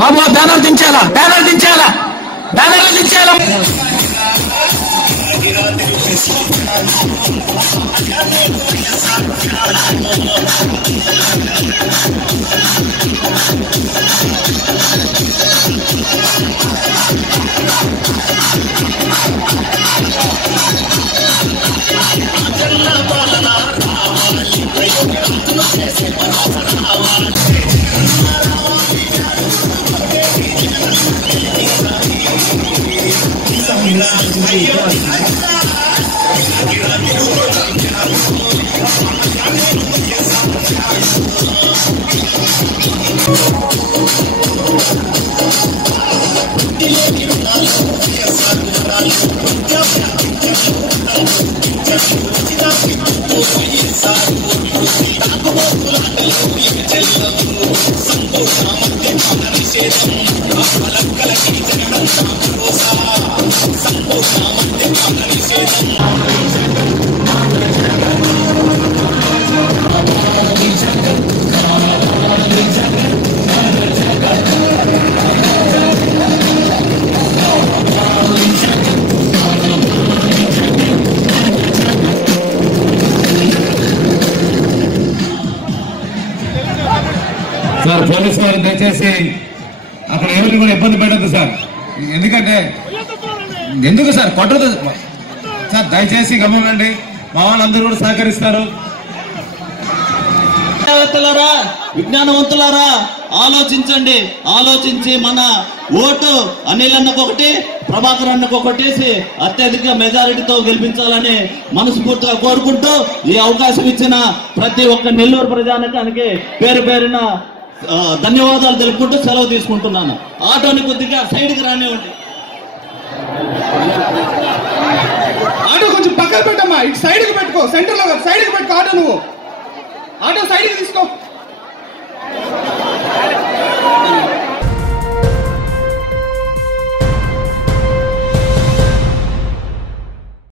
బాబు banner దించాలా, banner దించాలా, బ్యానర్లు దించాలా. Sir police వారు దయచేసి అక్కడ ఎవరిని కూడా ఇబ్బంది పెట్టద్దు సార్. ఎందుకు సార్ కొట్టదు సార్, దయచేసి గమనండి. మా వాళ్ళందరూ కూడా సహకరిస్తారు. విజ్ఞానవంతులారా ఆలోచించండి. ఆలోచించి మన ఓటు అనిల్ అన్నకు ఒకటి, ప్రభాకర్ అన్నకు ఒకటేసి అత్యధిక మెజారిటీతో గెలిపించాలని మనస్ఫూర్తిగా కోరుకుంటూ ఈ అవకాశం ఇచ్చిన ప్రతి ఒక్క నెల్లూరు ప్రజానికానికి పేరు పేరున ధన్యవాదాలు తెలుపుకుంటూ సెలవు తీసుకుంటున్నాను. ఆటోని కొద్దిగా సైడ్కి రానివ్వండి. ఆటో కొంచెం పక్కన పెట్టమ్మా, ఇటు సైడ్కి పెట్టుకో, సెంటర్ లో సైడ్కి పెట్టుకో. ఆటో నువ్వు ఆటో సైడ్కి తీసుకో.